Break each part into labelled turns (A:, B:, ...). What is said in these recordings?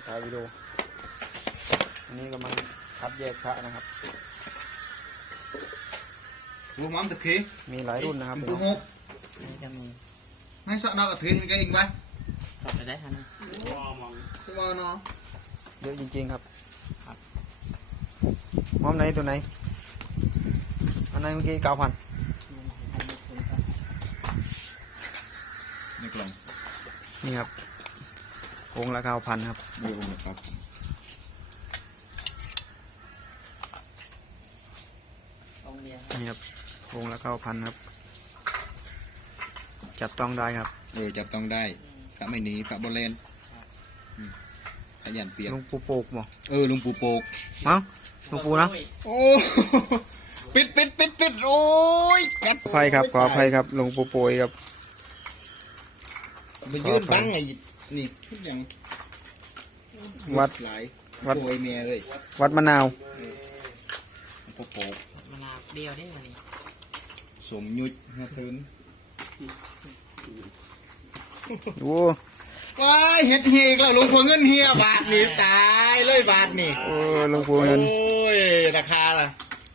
A: ถ่ายวิดีโออันนี้กำลังคัดแยกพระนะครับ
B: รวมมันตะเค
A: มีหลายรุ่นนะครับ
B: ดูหก
C: นี่จะมี
B: ให้สะนักตะเคเห็นกันเองไหม
C: สดไปได้ทันนะ
B: คือว่าเนาะ
A: เยอะจริงๆครับมอมไหนตัวไหนอันไหนเมื่อกี้9,000
B: ในกล่อง
A: นี่ครับองค์ละ9,000ครับ
B: ด้วยองค์ละครับ
A: นี่ครับองค์ละ9,000ครับจับต้องได้ครับ
B: จับต้องได้พระไม่หนีพระบอลเลนขยันเปียก
A: ลุงปูโปกบ่
B: ลุงปูโปก
A: เอ้าลุงปูนะ
B: โอ้ปิดโอ้ย
A: ขออภัยครับขออภัยครับลุงปูโปยครับ
B: ไปยืนบังไงนี่ทุกอย่าง
A: วัด
B: โวยเมียเลย
A: วัดมะนาว
B: ปูโปก
C: มะนาวเดียวได้วันนี้
B: สมยุทธฮะเทิน
A: โอ้
B: ว้ายเฮ็ดเฮกแล้วหลวงพ่อเงินเฮียบาทนี่ตายเลยบาทนี่
A: หลวงปู่เงิน
B: โอ้ยราคาล่ะ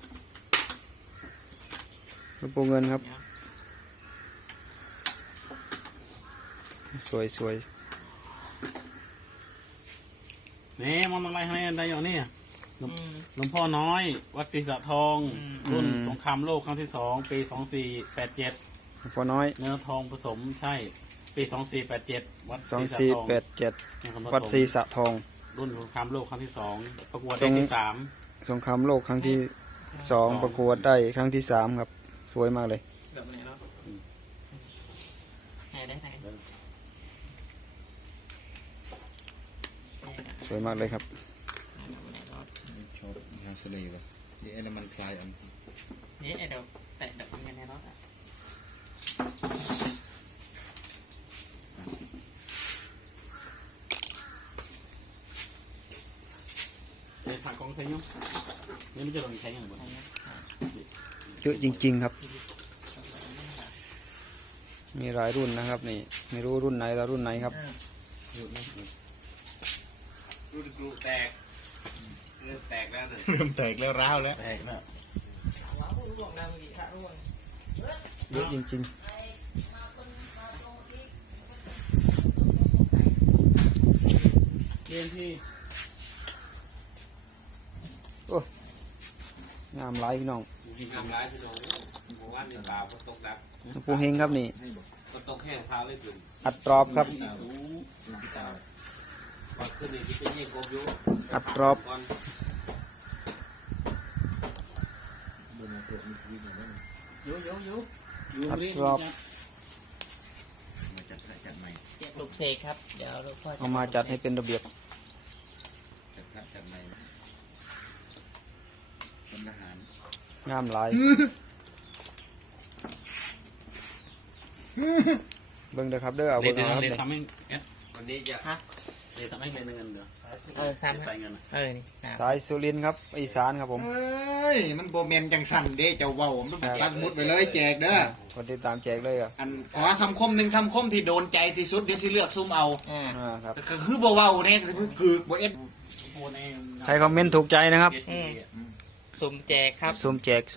A: หลวงปู่เงินครับสวย
D: นี่มันอะไรให้ได้อย่างนี้หลวงพ่อน้อยวัดศรีสะทองรุ่นสงครามโลกครั้งที่2ปี2487
A: หลวงพ่อน้อย
D: เนื้อทองผสมใช่ปี2487วัดศรีสะทอง
A: 2487วัดศรีสะทอง
D: รุ่นสงครามโลกครั้งที่2ประกวดได้ที่3
A: สงครามโลกครั้งที่2ประกวดได้ครั้งที่3ครับสวยมากเลย
C: แบบไหนเนาะได้
A: สวยมากเลยครับ
B: ชอบงานเสน่ห์เลยนี่ไอ้น้ำมันคลายอัน
C: นี่เดี๋ยวแตะแบบนี้ในรถ
D: ผักกองเซ็งยังนี่ไม่จะลงแข็งอย่างไร
A: เยอะจริงๆครับมีหลายรุ่นนะครับนี่ไม่รู้รุ่นไหนแล้วรุ่นไหนครับ
D: รุ่นกรูแตกเริ่มแตกแล้วเลย
B: เริ่มแตกแล้วร้าวแล้ว
D: แตกแล้ว
A: เยอะจริง
D: ๆเรียนที่
A: โอ้งามหลายพี่น้อง
D: งามหลายพี่น้องหมู่บ้านนี่ป่าฝนตกดัก
A: หลวงปู่เฮงครับนี่
D: ฝนตกแห้งเท้าเลยจุ่ม
A: อัดรอบครับ
D: ขึ้นนี่ที่เป็นยิ่งกบยุ
A: อัดรอบอัดรอบ
B: มาจัดใหม่
C: ปลุกเสกครับเดี๋ยวหลวงพ่อ
A: เอามาจัดให้เป็นระเบียบ
B: จัดใหม่เป็นทหารง
A: ามหลายเบิ่งเด้อครับเด้อเอาเบิ่งเอาครับ
D: เลยทำให้วันนี้จะเลยทำให้เงินเด้อ
C: ทำใส่เงินนี่
A: สายสุรินทร์ครับอีสานครับผม
B: มันโบเมนจังสั่นเด้เจ้าเว้ามันปักมุดไปเลยแจกเด้อ
A: คนติดตามแจกเลยอ่ะ
B: อันขอคำคมหนึ่งคำคมที่โดนใจที่สุดเดี๋ยวสิเลือกซุ่มเอา
A: ครับ
B: คือโบเว้าเนี่ยคือโบเอ็ด
A: ใครคอมเมนต์ถูกใจนะครับ
C: สุ่มแจกครับ
A: สุ่มแจก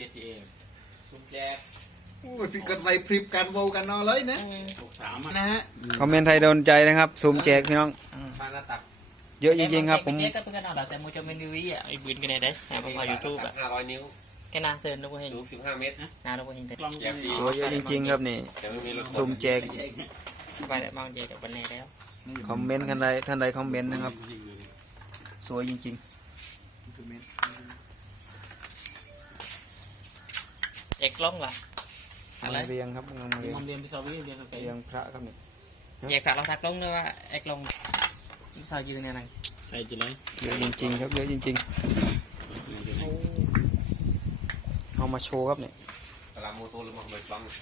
B: โอ้ยฟิกกันไวพริบกันโวกันนอเลยนะนะฮะ
A: คอมเมนต์ไทยโดนใจนะครับสุ่มแจกพี่น้องเยอะจริงๆครับผม
C: แจกก็เป็นกันเอาแต่โมจะไม่นิ้วอ่ะไอ้บืนกันไหนได้ผมมายูทูบอ่ะ
D: 500 นิ้ว
C: แค่นาเตือนลูกเฮง
D: สูง15 เมตร
C: นาลูกเฮง
A: สวยเยอะจริงๆครับนี่สุ่มแจก
C: ไปแล้วบางแจกจากวันนี้แล้ว
A: คอมเมนต์ท่านใดคอมเมนต์นะครับสวยจริง
C: แจกกล้องล่ะ
A: อะไรเรียงครับ
D: เรียงพิซซ่าวิเรี
A: ยงพระครับนี่
C: แจกพระเราทักลงด้วยว่าแอกลงพิซซ่ายืนเนี่ยไง
D: ใช่จีเลย
A: เยอะจริงๆครับเยอะจริงๆเอามาโชว์ครับเนี่ย
D: กลาโมโตหรือมาเลยฟัง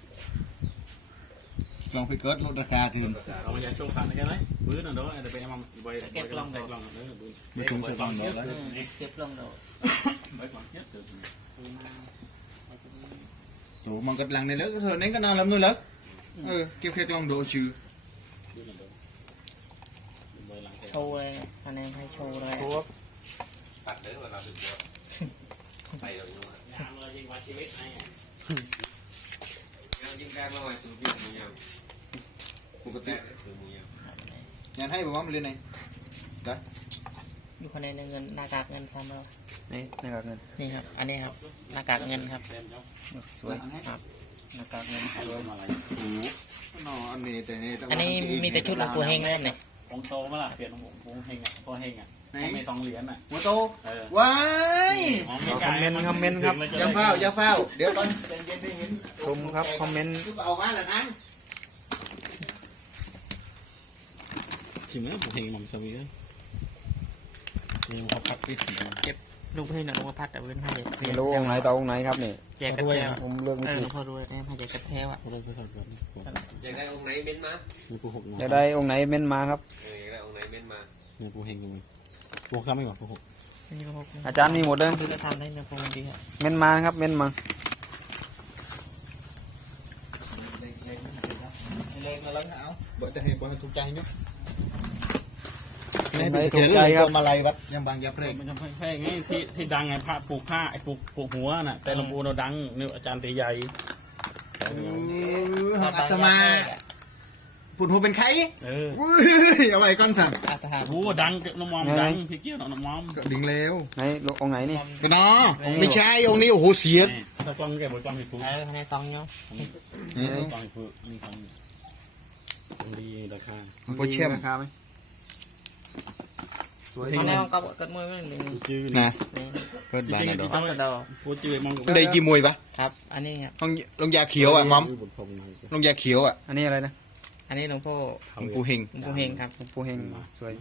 B: ลองไปเกิดลดราคาถึง
D: เอามาจากช่วงผ่านกันไหมบื้อน่ะเนาะเดี๋ยวไปเอามาใบ
C: แกะกล้องเดี๋ยว
B: ไม่ถึงใช้กล้องเดี๋ยว
C: เก็บกล้องเดี๋ยว
D: ใบก่อนเยอะเกิน
B: โอ้มันกำลังในเลิกเธอเน้นก็นอนลำนู่นเลิกเก็บแค่กล้องโดชื่อ
C: โชว์เลยโชว์เลย
E: ปัดเด้อเวลาถึงเยอะไปเลยนู่น
D: ยามเลยยิงว่าชีวิตไอ้
E: งานยิ่งแรงเลยตัวพี่มูยำ
B: ปกติ
E: ตัวมูย
B: งานให้บอกว่ามันเรียนไหนได้
C: อยู่ภายในเงินหน้ากากเงินซ้ำแล้ว
A: นี่นะครับเงิน
C: นี่ครับ อันนี้ครับหน้ากากเงินครับ
D: เต็มเจ้า
A: สวย
C: ครับหน้ากากเงิน
D: ไอ้รถมาอะไร
B: โอ้นออันนี้แต่นี่
C: อันนี้มีแต่ชุดหลวงปู่เฮงแล้วเนี่ย
D: องโตมาล่ะเปลี่ยนองเฮงอ่ะตัวเฮงอ่ะเขามี2 เหรียญอ่ะ
B: หัวโต
D: เออ
B: ว้าย
A: คอมเมนต์ครับ
B: อย่าเฝ้าอย่าเฝ้าเดี๋ยวก่อนใจเย็นได้เห็น
A: ชมครับคอมเมนต์
B: คือเอามาแล้วนะ
D: จริงไหมผมเฮงมันสวีกันยังเขาพักวิถี
C: ลูกพี่หน่อยลูกพัดแต่เว้นให้เด็ก
A: ไม่รู้องค์ไหนต่อองค์ไหนครับนี่
C: แจกกระเทว
A: ผมเลือกไม่
C: เอ
A: ถู
C: อก พอรวยเนี่ยให้แจกกระเทวอ่ะ
D: เขาเลยไปสักแบบนี้
E: ำอยากได้องค์ไหนเม้นมา
D: มีปูหก
A: จะได้องค์ไหนเม้นมาครับ
E: อยากได้องค์ไหนเม้นมา
D: มีปูเฮงกันไหมปูซ้ำไม่หมดปูหก
C: นี่พวก
A: อาจารย์มีหมดเลย
C: คือจะทำได้เนี่ยพวกมันดีครับ
A: เม้นมานะครับเม้นมา
B: เล็กมาแล้วเอาบ่จะให้บ่ให้ถูกใจเนาะ
A: เม้นไหนถูกใจครับ
B: มาลัยวัดยังบางยาเพลง
D: มันจะแพงไงที่ดังไงพระปลูกผ้าไอ้ปลูกหัวน่ะแต่ลำปูเราดังนี่อาจารย์ตีใหญ่
B: อาตมาปุ่นหัวเป็นใคร
D: เออ
B: เอาไว้ก่อนสั่ง
C: อาตหา
D: โอ้ดังน้ำมอมดังพี่เกี้ยวน้ำมอม
B: ก็ดิ่งแล้ว
A: ไหนองค์ไหนนี่
B: ก็เนาะไม่ใช่องค์นี้โอ้โหเสียด
D: ถ้าฟังแกบอกฟังผิดฟู
C: ภายในซองเนาะ
D: ฟังผิดฟูนี่ฟังดีราคา
B: โปรเช่ม
A: ราคาไหมสวย
C: ตอนนี้ก็เกิดมวยไม่หนึ่ง
D: จืด
B: นะ
C: นี่
B: เพิ่นบานนะดอก
C: ต้องกระดอ
D: ปูจืดมอง
B: ได้กี่มวยปะ
C: ครับ อันนี้ครับ
B: ลงยาเขียวอ่ะมอม
D: บนพรม
B: ลงยาเขียวอ่ะ
A: อันนี้อะไรนะ
C: อันนี้หลวงพ่อ
B: หลวงปู่เฮง
C: หลวงพ่อเฮงครับ
A: หลวงปู่เฮงสวย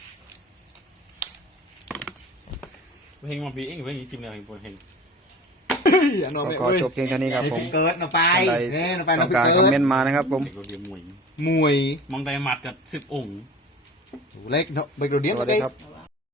D: เฮงมาปีเองเพิ่งจิ้มเลยเฮงปูเฮง
A: ก็จบเพียงเท่านี้ครับผม
B: เกิดหน่อไป
A: ท่านใด
B: เนี่ยหน่อไป
A: ต้องการคอมเมนต์มานะครับผม
D: เด็กเราเดียวมวย
B: มวย
D: มองได้หมัดกับ10 องค์
B: เล็กเนาะไปดูเดียว
A: ส
B: ก็
A: วัสดี
B: ได้
A: ครับ